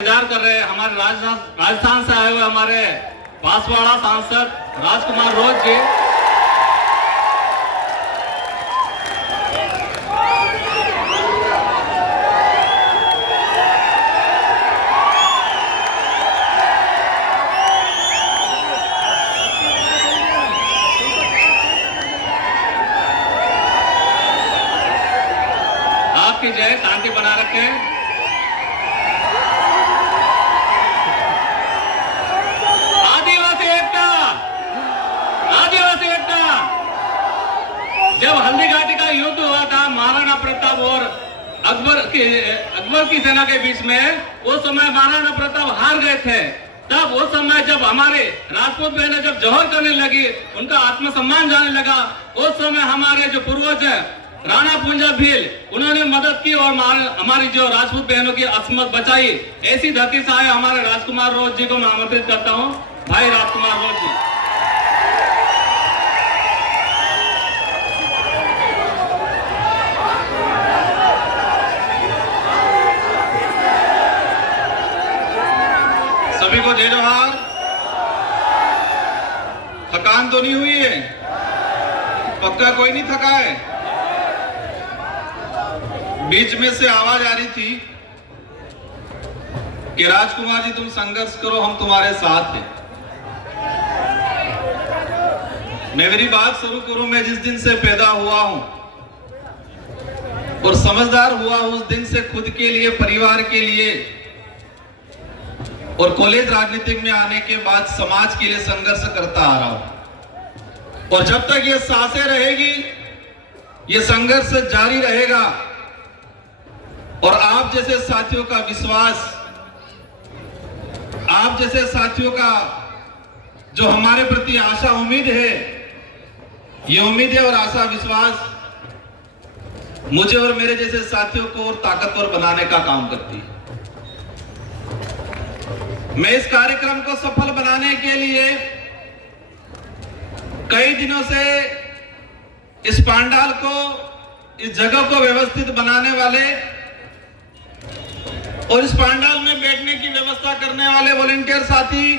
इंतजार कर रहे हैं हमारे राजस्थान से आए हुए हमारे बांसवाड़ा सांसद राजकुमार रोज जी। आपकी जय, शांति बना रखें। जब हल्दी घाटी का युद्ध हुआ था महाराणा प्रताप और अकबर की सेना के बीच में, उस समय महाराणा प्रताप हार गए थे। तब उस समय जब हमारे राजपूत बहनें जब जौहर करने लगी, उनका आत्मसम्मान जाने लगा, उस समय हमारे जो पूर्वज है राणा पूंजा भील, उन्होंने मदद की और हमारी जो राजपूत बहनों की अस्मत बचाई। ऐसी धरती से आए हमारे राजकुमार रोज जी को मैं आमंत्रित करता हूँ। भाई राजकुमार रोज जी। सभी को जय जोहार। थकान तो नहीं हुई है? पक्का कोई नहीं थका है? बीच में से आवाज आ रही थी कि राजकुमार जी तुम संघर्ष करो, हम तुम्हारे साथ हैं। मैं मेरी बात शुरू करूं। मैं जिस दिन से पैदा हुआ हूं और समझदार हुआ, उस दिन से खुद के लिए, परिवार के लिए और कॉलेज राजनीतिक में आने के बाद समाज के लिए संघर्ष करता आ रहा हूं। और जब तक ये सांसें रहेगी, ये संघर्ष जारी रहेगा। और आप जैसे साथियों का विश्वास, आप जैसे साथियों का जो हमारे प्रति आशा उम्मीद है, ये उम्मीद है और आशा विश्वास मुझे और मेरे जैसे साथियों को और ताकतवर बनाने का काम करती है। मैं इस कार्यक्रम को सफल बनाने के लिए कई दिनों से इस पंडाल को, इस जगह को व्यवस्थित बनाने वाले और इस पंडाल में बैठने की व्यवस्था करने वाले वॉलंटियर साथी,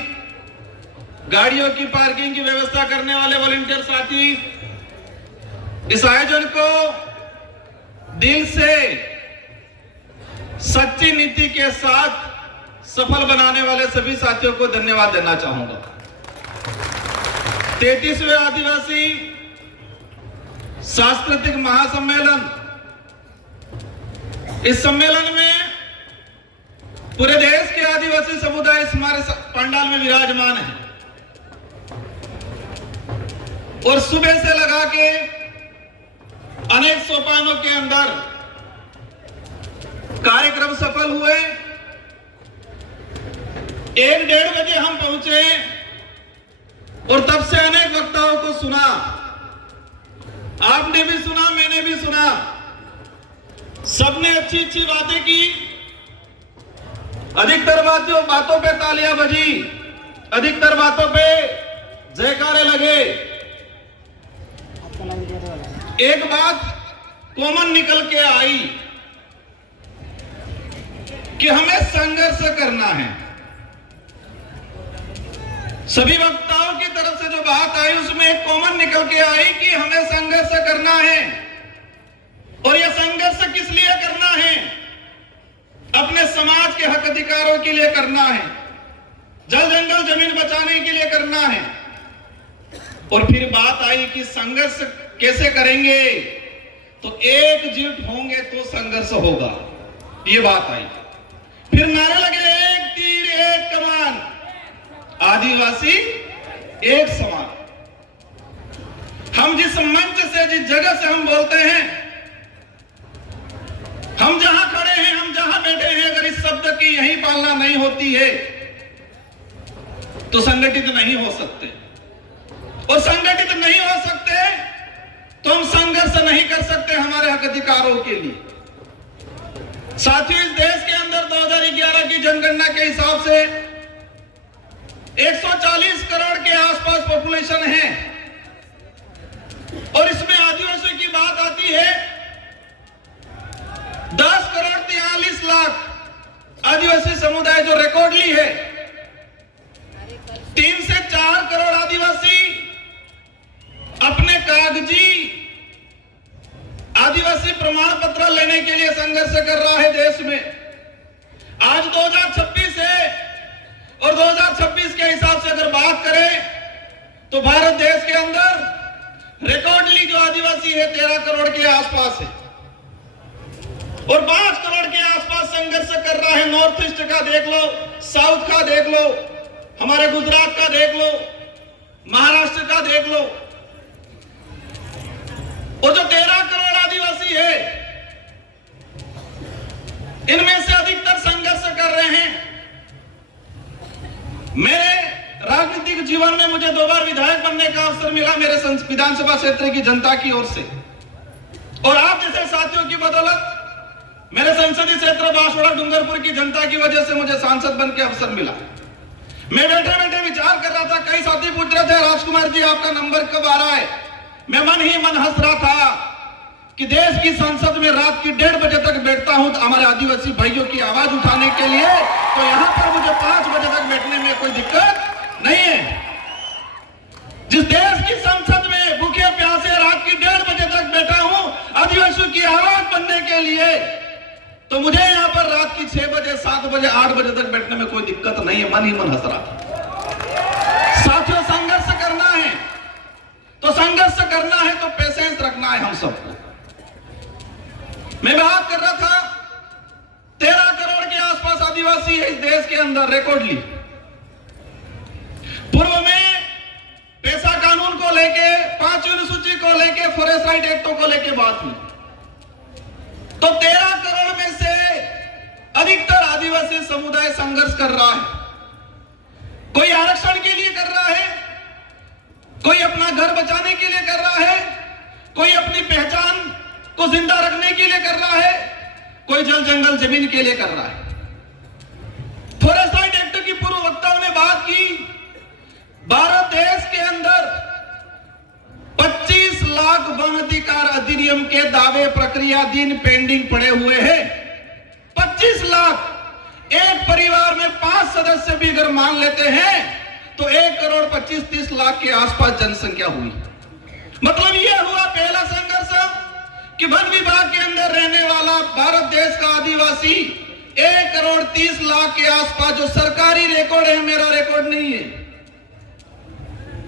गाड़ियों की पार्किंग की व्यवस्था करने वाले वॉलंटियर साथी, इस आयोजन को दिल से सच्ची नीति के साथ सफल बनाने वाले सभी साथियों को धन्यवाद देना चाहूंगा। 33वें आदिवासी सांस्कृतिक महासम्मेलन, इस सम्मेलन में पूरे देश के आदिवासी समुदाय इस हमारे पंडाल में विराजमान है। और सुबह से लगा के अनेक सोपानों के अंदर कार्यक्रम सफल हुए। 1-1:30 बजे हम पहुंचे और तब से अनेक वक्ताओं को सुना। आपने भी सुना, मैंने भी सुना। सबने अच्छी अच्छी बातें की। अधिकतर बातों पे तालियां बजी, अधिकतर बातों पे जयकारे लगे। एक बात कॉमन निकल के आई कि हमें संघर्ष करना है। सभी वक्ताओं की तरफ से जो बात आई, उसमें एक कॉमन निकल के आई कि हमें संघर्ष करना है। और यह संघर्ष किस लिए करना है? अपने समाज के हक अधिकारों के लिए करना है, जल जंगल जमीन बचाने के लिए करना है। और फिर बात आई कि संघर्ष कैसे करेंगे? तो एकजुट होंगे तो संघर्ष होगा, ये बात आई। फिर नारे लगे, एक तीर एक कमान, आदिवासी एक समान। हम जिस मंच से, जिस जगह से हम बोलते हैं, हम जहां खड़े हैं, हम जहां बैठे हैं, अगर इस शब्द की यही पालना नहीं होती है तो संगठित नहीं हो सकते। और संगठित नहीं हो सकते तो हम संघर्ष नहीं कर सकते हमारे हक अधिकारों के लिए। साथियों, इस देश के अंदर 2011 की जनगणना के हिसाब से 140 करोड़ के आसपास पॉपुलेशन है। और इसमें आदिवासियों की बात आती है 10 करोड़ 43 लाख आदिवासी समुदाय जो रिकॉर्डली है, 3 से 4 करोड़ आदिवासी अपने कागजी आदिवासी प्रमाण पत्र लेने के लिए संघर्ष कर रहा है देश में। आज 2026 है और 2026 के हिसाब से अगर बात करें तो भारत देश के अंदर रिकॉर्डली जो आदिवासी है 13 करोड़ के आसपास है और 5 करोड़ के आसपास संघर्ष कर रहा है। नॉर्थ ईस्ट का देख लो, साउथ का देख लो, हमारे गुजरात का देख लो, महाराष्ट्र का देख लो। वो जो 13 करोड़ आदिवासी है, इनमें से अधिकतर संघर्ष कर रहे हैं। मेरे राजनीतिक जीवन में मुझे 2 बार विधायक बनने का अवसर मिला मेरे विधानसभा क्षेत्र की जनता की ओर से, और आप जैसे साथियों की बदौलत मेरे संसदीय क्षेत्र बांसवाड़ा डूंगरपुर की जनता की वजह से मुझे सांसद बन के अवसर मिला। मैं बैठे बैठे विचार कर रहा था, कई साथी पूछ रहे थे राजकुमार जी आपका नंबर कब आ रहा है। मैं मन ही मन हंस रहा था कि देश की संसद में रात की 1:30 बजे तक बैठता हूं तो हमारे आदिवासी भाइयों की आवाज उठाने के लिए, तो यहां पर मुझे 5 बजे तक बैठने में कोई दिक्कत नहीं है। जिस देश की संसद में भूखे प्यासे रात की 1:30 बजे तक बैठा हूं आदिवासियों की आवाज बनने के लिए, तो मुझे यहां पर रात की 6 बजे 7 बजे 8 बजे तक बैठने में कोई दिक्कत नहीं है। मन ही मन हंस रहा था। साथियों, संघर्ष करना है तो संघर्ष करना है तो पेशेंस रखना है हम सबको। मैं बात कर रहा था 13 करोड़ के आसपास आदिवासी है इस देश के अंदर रिकॉर्डली। पूर्व में पैसा कानून को लेके, 5वीं अनुसूची को लेके, फॉरेस्ट राइट एक्टों को लेके बात हुई, तो 13 करोड़ में से अधिकतर आदिवासी समुदाय संघर्ष कर रहा है। कोई आरक्षण के लिए कर रहा है, कोई अपना घर बचाने के लिए कर रहा है, कोई अपनी पहचान को जिंदा रखने के लिए कर रहा है, कोई जल जंगल जमीन के लिए कर रहा है। फॉरेस्ट राइट एक्ट की पूर्व वक्ताओं ने बात की, भारत देश के अंदर 25 लाख वन अधिकार अधिनियम के दावे प्रक्रियाधीन पेंडिंग पड़े हुए हैं। 25 लाख। एक परिवार में 5 सदस्य भी अगर मान लेते हैं तो 1,25,30 लाख के आसपास जनसंख्या हुई। मतलब यह हुआ पहला संघर्ष कि वन विभाग के अंदर रहने वाला भारत देश का आदिवासी 1,30 लाख के आसपास, जो सरकारी रिकॉर्ड है, मेरा रिकॉर्ड नहीं है,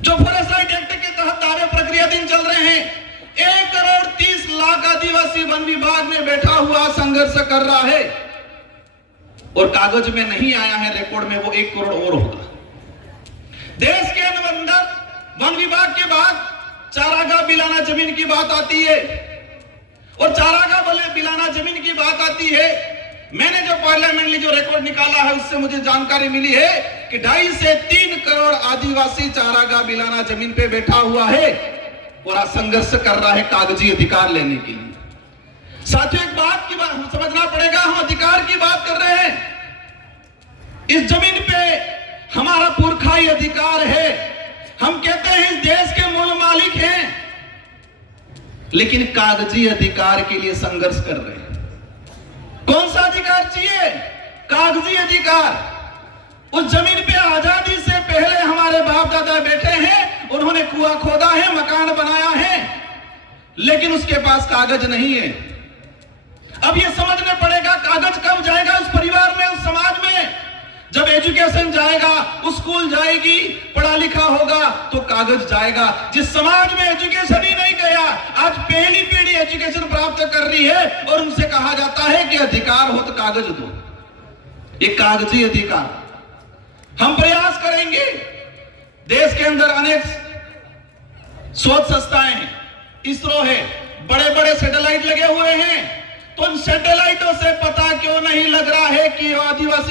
जो फॉरेस्ट राइट एक्ट के तहत दावे प्रक्रियाधीन चल रहे हैं, 1,30 लाख आदिवासी वन विभाग में बैठा हुआ संघर्ष कर रहा है और कागज में नहीं आया है, रिकॉर्ड में वो 1 करोड़ और होगा। देश के अंदर वन विभाग के बाद चारागाह बिलाना जमीन की बात आती है, और चारागाह बिलाना जमीन की बात आती है। मैंने जो पार्लियामेंटली जो रिकॉर्ड निकाला है उससे मुझे जानकारी मिली है कि 2.5 से 3 करोड़ आदिवासी चारागाह बिलाना जमीन पे बैठा हुआ है और आज संघर्ष कर रहा है कागजी अधिकार लेने के लिए। साथियों, एक बात की बात समझना पड़ेगा, हम अधिकार की बात कर रहे हैं। इस जमीन पे हमारा पुरखाई अधिकार है, हम कहते हैं इस देश के मूल मालिक हैं, लेकिन कागजी अधिकार के लिए संघर्ष कर रहे हैं। कौन सा अधिकार चाहिए? कागजी अधिकार। उस जमीन पे आजादी से पहले हमारे बाप दादा बैठे हैं, उन्होंने कुआं खोदा है, मकान बनाया है, लेकिन उसके पास कागज नहीं है। अब ये समझना पड़ेगा कागज कब जाएगा उस परिवार में, उस समाज में। जब एजुकेशन जाएगा, स्कूल जाएगी, पढ़ा लिखा होगा तो कागज जाएगा। जिस समाज में एजुकेशन ही नहीं गया, आज पहली पीढ़ी एजुकेशन प्राप्त कर रही है और उनसे कहा जाता है कि अधिकार हो तो कागज दो। ये कागजी अधिकार। हम प्रयास करेंगे। देश के अंदर अनेक शोध संस्थाएं हैं, इसरो है, बड़े बड़े सैटेलाइट लगे हुए हैं, तो उन सैटेलाइटों से पता क्यों नहीं लग रहा है कि आदिवासी